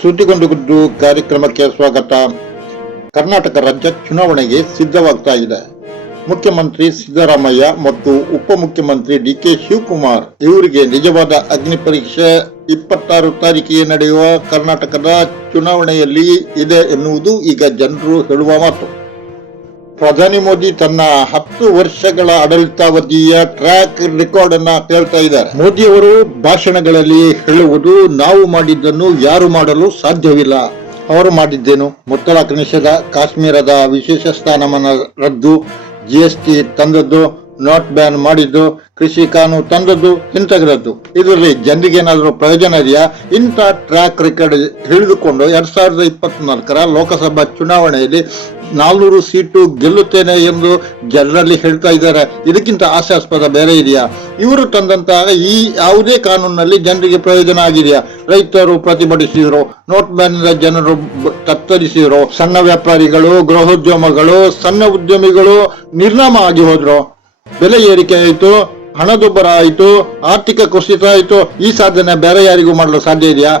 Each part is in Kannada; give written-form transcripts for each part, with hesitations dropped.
ಸುದ್ದಿಗೊಂದು ಕಾರ್ಯಕ್ರಮಕ್ಕೆ ಸ್ವಾಗತ. ಕರ್ನಾಟಕ ರಾಜ್ಯ ಚುನಾವಣೆಗೆ ಸಿದ್ಧವಾಗ್ತಾ ಇದೆ. ಮುಖ್ಯಮಂತ್ರಿ ಸಿದ್ದರಾಮಯ್ಯ ಮತ್ತು ಉಪಮುಖ್ಯಮಂತ್ರಿ ಡಿ.ಕೆ. ಶಿವಕುಮಾರ್ ಇವರಿಗೆ ನಿಜವಾದ ಅಗ್ನಿ ಪರೀಕ್ಷೆ 26 ತಾರೀಕಿಗೆ ನಡೆಯುವ ಕರ್ನಾಟಕದ ಚುನಾವಣೆಯಲ್ಲಿ ಇದೆ ಎನ್ನುವುದು ಈಗ ಜನರು ಹೇಳುವ ಮಾತು. ಪ್ರಧಾನಿ ಮೋದಿ ತನ್ನ 10 ವರ್ಷಗಳ ಆಡಳಿತಾವಧಿಯ ಟ್ರ್ಯಾಕ್ ರೆಕಾರ್ಡ್ ಅನ್ನ ಹೇಳ್ತಾ ಇದ್ದಾರೆ. ಮೋದಿ ಅವರು ಭಾಷಣಗಳಲ್ಲಿ ಹೇಳುವುದು, ನಾವು ಮಾಡಿದ್ದನ್ನು ಯಾರು ಮಾಡಲು ಸಾಧ್ಯವಿಲ್ಲ. ಅವರು ಮಾಡಿದ್ದೇನು? ಮುತ್ತಲಾಖ್ ನಿಷೇಧ, ಕಾಶ್ಮೀರದ ವಿಶೇಷ ಸ್ಥಾನಮಾನ ರದ್ದು, GST ತಂದದ್ದು, ನೋಟ್ ಬ್ಯಾನ್ ಮಾಡಿದ್ದು, ಕೃಷಿ ಕಾನೂನು ತಂದದ್ದು, ಹಿಂತೆಗೆದದ್ದು. ಇದರಲ್ಲಿ ಜನರಿಗೆ ಏನಾದರೂ ಪ್ರಯೋಜನ ಇದೆಯಾ? ಇಂಥ ಟ್ರ್ಯಾಕ್ ರೆಕಾರ್ಡ್ ಹಿಡಿದುಕೊಂಡು 2024ರ ಲೋಕಸಭಾ ಚುನಾವಣೆಯಲ್ಲಿ 400 ಸೀಟು ಗೆಲ್ಲುತ್ತೇನೆ ಎಂದು ಜನರಲ್ಲಿ ಹೇಳ್ತಾ ಇದ್ದಾರೆ. ಇದಕ್ಕಿಂತ ಹಾಸ್ಯಾಸ್ಪದ ಬೇರೆ ಇದೆಯಾ? ಇವರು ತಂದಂತಹ ಈ ಯಾವುದೇ ಕಾನೂನಿನಲ್ಲಿ ಜನರಿಗೆ ಪ್ರಯೋಜನ ಆಗಿದೆಯಾ? ರೈತರು ಪ್ರತಿಭಟಿಸಿದ್ರು, ನೋಟ್ ಬ್ಯಾನ್ ಜನರು ತತ್ತರಿಸಿದ್ರು, ಸಣ್ಣ ವ್ಯಾಪಾರಿಗಳು, ಗೃಹೋದ್ಯಮಗಳು, ಸಣ್ಣ ಉದ್ಯಮಿಗಳು ನಿರ್ನಾಮ ಆಗಿ ಹೋದ್ರು. ಬೆಲೆ ಏರಿಕೆ ಆಯಿತು, ಹಣದುಬ್ಬರ ಆಯಿತು, ಆರ್ಥಿಕ ಕುಸಿತ ಆಯಿತು. ಈ ಸಾಧನೆ ಬೇರೆ ಯಾರಿಗೂ ಮಾಡಲು ಸಾಧ್ಯ ಇದೆಯಾ?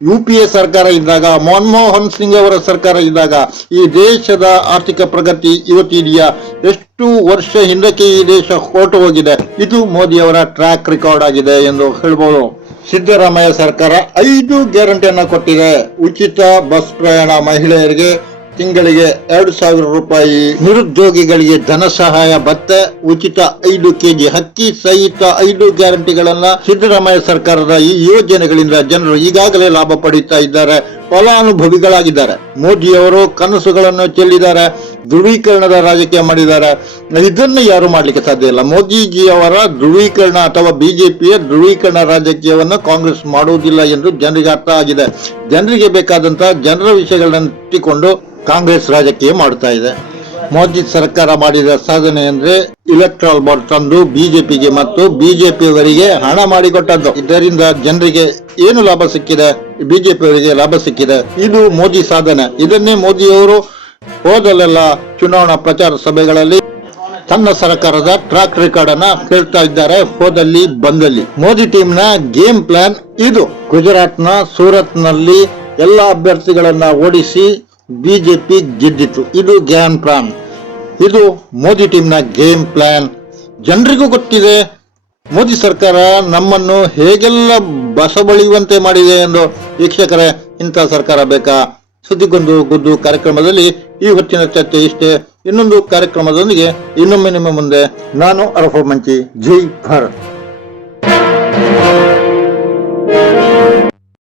UPA ಸರ್ಕಾರ ಇದ್ದಾಗ, ಮನಮೋಹನ್ ಸಿಂಗ್ ಅವರ ಸರ್ಕಾರ ಇದ್ದಾಗ ಈ ದೇಶದ ಆರ್ಥಿಕ ಪ್ರಗತಿ ಇವತ್ತಿದೆಯಾ? ಎಷ್ಟು ವರ್ಷ ಹಿಂದಕ್ಕೆ ಈ ದೇಶ ಹೊರಟು ಹೋಗಿದೆ. ಇದು ಮೋದಿ ಅವರ ಟ್ರ್ಯಾಕ್ ರೆಕಾರ್ಡ್ ಆಗಿದೆ ಎಂದು ಹೇಳ್ಬೋದು. ಸಿದ್ದರಾಮಯ್ಯ ಸರ್ಕಾರ 5 ಗ್ಯಾರಂಟಿಯನ್ನ ಕೊಟ್ಟಿದೆ. ಉಚಿತ ಬಸ್ ಪ್ರಯಾಣ ಮಹಿಳೆಯರಿಗೆ ತಿಂಗಳಿಗೆ 2,000 ರೂಪಾಯಿ, ನಿರುದ್ಯೋಗಿಗಳಿಗೆ ಧನ ಸಹಾಯ ಭತ್ಯೆ, ಉಚಿತ 5 kg ಅಕ್ಕಿ ಸಹಿತ 5 ಗ್ಯಾರಂಟಿಗಳನ್ನ ಸಿದ್ದರಾಮಯ್ಯ ಸರ್ಕಾರದ ಈ ಯೋಜನೆಗಳಿಂದ ಜನರು ಈಗಾಗಲೇ ಲಾಭ ಪಡೆಯುತ್ತಾ ಇದ್ದಾರೆ, ಫಲಾನುಭವಿಗಳಾಗಿದ್ದಾರೆ. ಮೋದಿ ಅವರು ಕನಸುಗಳನ್ನು ಚೆಲ್ಲಿದ್ದಾರೆ, ಧ್ರುವೀಕರಣದ ರಾಜಕೀಯ ಮಾಡಿದ್ದಾರೆ. ಇದನ್ನು ಯಾರು ಮಾಡ್ಲಿಕ್ಕೆ ಸಾಧ್ಯ ಇಲ್ಲ. ಮೋದಿಜಿ ಅವರ ಧ್ರುವೀಕರಣ ಅಥವಾ ಬಿಜೆಪಿಯ ಧ್ರುವೀಕರಣ ರಾಜಕೀಯವನ್ನು ಕಾಂಗ್ರೆಸ್ ಮಾಡುವುದಿಲ್ಲ ಎಂದು ಜನರಿಗೆ ಅರ್ಥ ಆಗಿದೆ. ಜನರಿಗೆ ಬೇಕಾದಂತಹ ಜನರ ವಿಷಯಗಳನ್ನು ಇಟ್ಟುಕೊಂಡು ಕಾಂಗ್ರೆಸ್ ರಾಜಕೀಯ ಮಾಡ್ತಾ ಇದೆ. ಮೋದಿ ಸರ್ಕಾರ ಮಾಡಿದ ಸಾಧನೆ ಅಂದ್ರೆ ಇಲೆಕ್ಟ್ರಲ್ ಬಾಂಡ್ ತಂದು ಬಿಜೆಪಿಗೆ ಮತ್ತು ಬಿಜೆಪಿಯವರಿಗೆ ಹಣ ಮಾಡಿಕೊಟ್ಟದ್ದು. ಇದರಿಂದ ಜನರಿಗೆ ಏನು ಲಾಭ ಸಿಕ್ಕಿದೆ? ಬಿಜೆಪಿಯವರಿಗೆ ಲಾಭ ಸಿಕ್ಕಿದೆ. ಇದು ಮೋದಿ ಸಾಧನೆ. ಇದನ್ನೇ ಮೋದಿಯವರು ಹೋದಲ್ಲೆಲ್ಲ ಚುನಾವಣಾ ಪ್ರಚಾರ ಸಭೆಗಳಲ್ಲಿ ತನ್ನ ಸರ್ಕಾರದ ಟ್ರ್ಯಾಕ್ ರೆಕಾರ್ಡ್ ಅನ್ನ ಹೇಳ್ತಾ ಇದ್ದಾರೆ. ಹೋದಲ್ಲಿ ಬಂದಲ್ಲಿ ಮೋದಿ ಟೀಮ್ ನ ಗೇಮ್ ಪ್ಲಾನ್ ಇದು. ಗುಜರಾತ್ ನ ಸೂರತ್ ನಲ್ಲಿ ಎಲ್ಲ ಅಭ್ಯರ್ಥಿಗಳನ್ನ ಓಡಿಸಿ ಬಿಜೆಪಿ ಗೆದ್ದಿತ್ತು. ಇದು ಗೇಮ್ ಪ್ಲಾನ್. ಇದು ಮೋದಿ ಟೀಮ್ ನ ಗೇಮ್ ಪ್ಲಾನ್. ಜನರಿಗೂ ಗೊತ್ತಿದೆ ಮೋದಿ ಸರ್ಕಾರ ನಮ್ಮನ್ನು ಹೇಗೆಲ್ಲ ಬಸಬಳಿಯುವಂತೆ ಮಾಡಿದೆ ಎಂದು. ವೀಕ್ಷಕರೇ, ಇಂಥ ಸರ್ಕಾರ ಬೇಕಾ? ಸುದ್ದಿಗೊಂದು ಕಾರ್ಯಕ್ರಮದಲ್ಲಿ ಈ ಹೊತ್ತಿನ ಚರ್ಚೆ ಇಷ್ಟೇ. ಇನ್ನೊಂದು ಕಾರ್ಯಕ್ರಮದೊಂದಿಗೆ ಇನ್ನೊಮ್ಮೆ ನಿಮ್ಮ ಮುಂದೆ ನಾನು ಅರಫ ಮಂಚಿ. ಜೈ ಭಾರತ್.